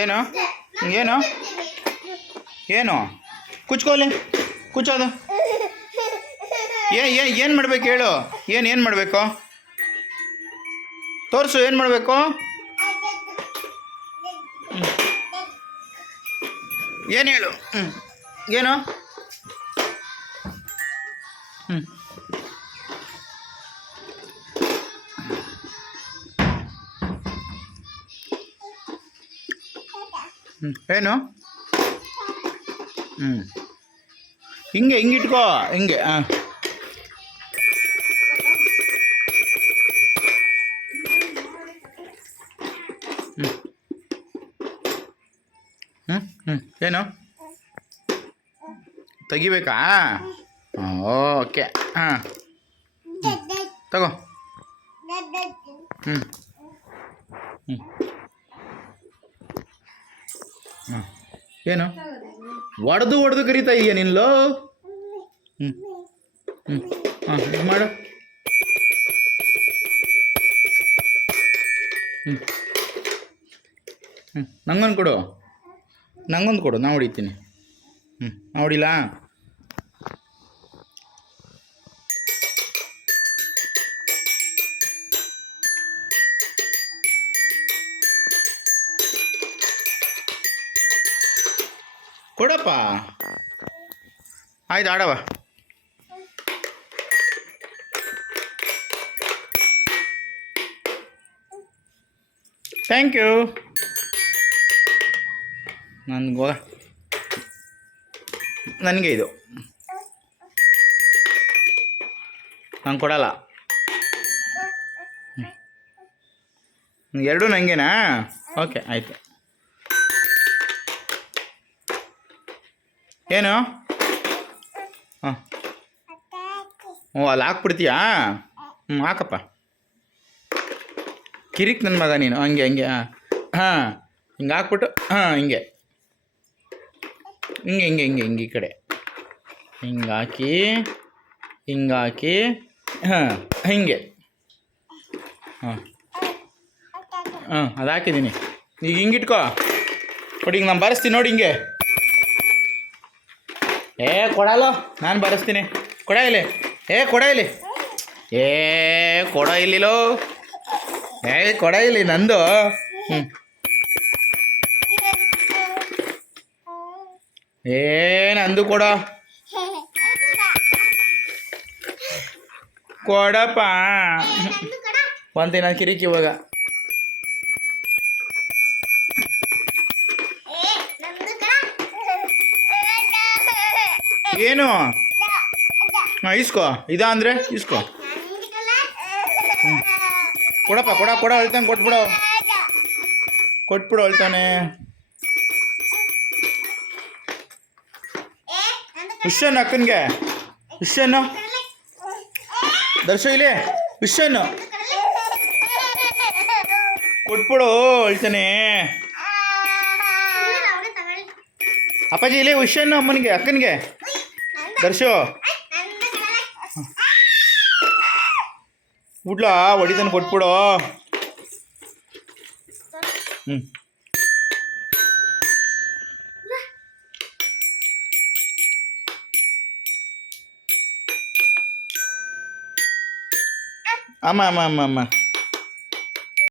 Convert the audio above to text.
ಏನು? ಏನು? ಏನು? ಕುಚ್ಕೋಲಿ ಕುಚ್ಚೋದು. ಏ ಏ, ಏನು ಮಾಡ್ಬೇಕು ಹೇಳು? ಏನು ಏನು ಮಾಡಬೇಕು? ತೋರಿಸು, ಏನು ಮಾಡಬೇಕು? ಏನು ಹೇಳು? ಹ್ಞೂ ಏನು? ಹ್ಞೂ ಏನು? ಹ್ಞೂ ಹಿಂಗೆ ಹಿಂಗೆ ಇಟ್ಕೋ. ಹಿಂಗೆ, ಹಾಂ. ಹ್ಞೂ ಹ್ಞೂ ಏನು? ತೆಗಿಬೇಕಾ? ಓಕೆ. ಹಾಂ. ತಗೋ. ಹ್ಞೂ ಹ್ಞೂ ಹಾಂ. ಏನು? ಒಡೆದು ಒಡೆದು ಕರಿತಾ ಇದೆಯಾ ನಿಲ್ಲೋ ಹ್ಞೂ ಹ್ಞೂ ಹಾಂ, ಇದು ಮಾಡು. ಹ್ಞೂ ಹ್ಞೂ ನಂಗೊಂದು ಕೊಡು. ನಂಗೊಂದು ಕೊಡು, ನಾ ಹೊಡಿತೀನಿ. ಹ್ಞೂ ನಾ ಹೊಡಿಲ್ಲ ಕೊಡಪ್ಪ. ಆಯ್ತು ಆಡವ ಥ್ಯಾಂಕ್ ಯು ನನಗೋ ನನಗೆ ಇದು. ನಾನು ಕೊಡಲ್ಲ. ಎರಡೂ ನನಗೇನಾ ಓಕೆ, ಆಯಿತು. ಏನು? ಹಾಂ. ಓ, ಅಲ್ಲಿ, ಹಾಕ್ಬಿಡ್ತೀಯಾ? ಹ್ಞೂ ಹಾಕಪ್ಪ. ಕಿರಿಕ್ ನನ್ನ ಮಗ ನೀನು. ಹಂಗೆ ಹಂಗೆ, ಹಾಂ. ಹಾಂ, ಹಿಂಗೆ ಹಾಕ್ಬಿಟ್ಟು, ಹಾಂ, ಹಿಂಗೆ. ಹಿಂಗೆ ಹಿಂಗೆ ಹಿಂಗೆ ಹಿಂಗೆ ಈ ಕಡೆ. ಹಿಂಗೆ ಹಾಕಿ ಹಿಂಗೆ ಹಾಕಿ ಹಾಂ, ಹಿಂಗೆ. ಹಾಂ. ಹಾಂ, ಅದು ಹಾಕಿದ್ದೀನಿ. ಈಗ ಹಿಂಗೆ ಇಟ್ಕೋ. ಕೊಡಿ ಹಿಂಗೆ ನಾನು ಬರೆಸ್ತೀನಿ ನೋಡಿ ಹಿಂಗೆ. ಏ, ಕೊಡಲ್ಲ. ನಾನು ಬರೆಸ್ತೀನಿ. ಕೊಡ ಇಲ್ಲಿ. ಏ, ಕೊಡ ಇಲ್ಲಿ. ಏ, ಕೊಡ ಇಲ್ಲಿಲೋ. ಏ, ಕೊಡ ಇಲ್ಲಿ ನಂದು. ಹ್ಞೂ ಏ ಅಂದು ಕೊಡ. ಕೊಡಪ್ಪ. ಒಂದಿನ ಕಿರಿಕ್ ಇವಾಗ. ಏನು? ಹಾಂ ಇಸ್ಕೋ ಇದಾ ಅಂದರೆ? ಇಸ್ಕೋ ಕೊಡಪ್ಪ, ಕೊಡ ಕೊಡ ಅಳ್ತಾನೆ ಕೊಟ್ಬಿಡು. ಕೊಟ್ಬಿಡು, ಅಳ್ತಾನೆ. ವಿಷನ್ ಅಕ್ಕನಿಗೆ. ವಿಶ್ವನು. ದರ್ಶ ಇಲ್ಲಿ. ವಿಶ್ವನು. ಕೊಟ್ಬಿಡು ಹೇಳ್ತಾನೆ ಅಪ್ಪಾಜಿ ಇಲ್ಲಿ ವಿಶ್ವನು ಅಮ್ಮನಿಗೆ, ಅಕ್ಕನಿಗೆ. ದರ್ಶು. ಬಿಡ್ಲಾ ಹೊಡಿತಾನೆ ಕೊಟ್ಬಿಡು. ಹ್ಞೂ ஆமாம் ஆமாம் ஆமாம் ஆமாம்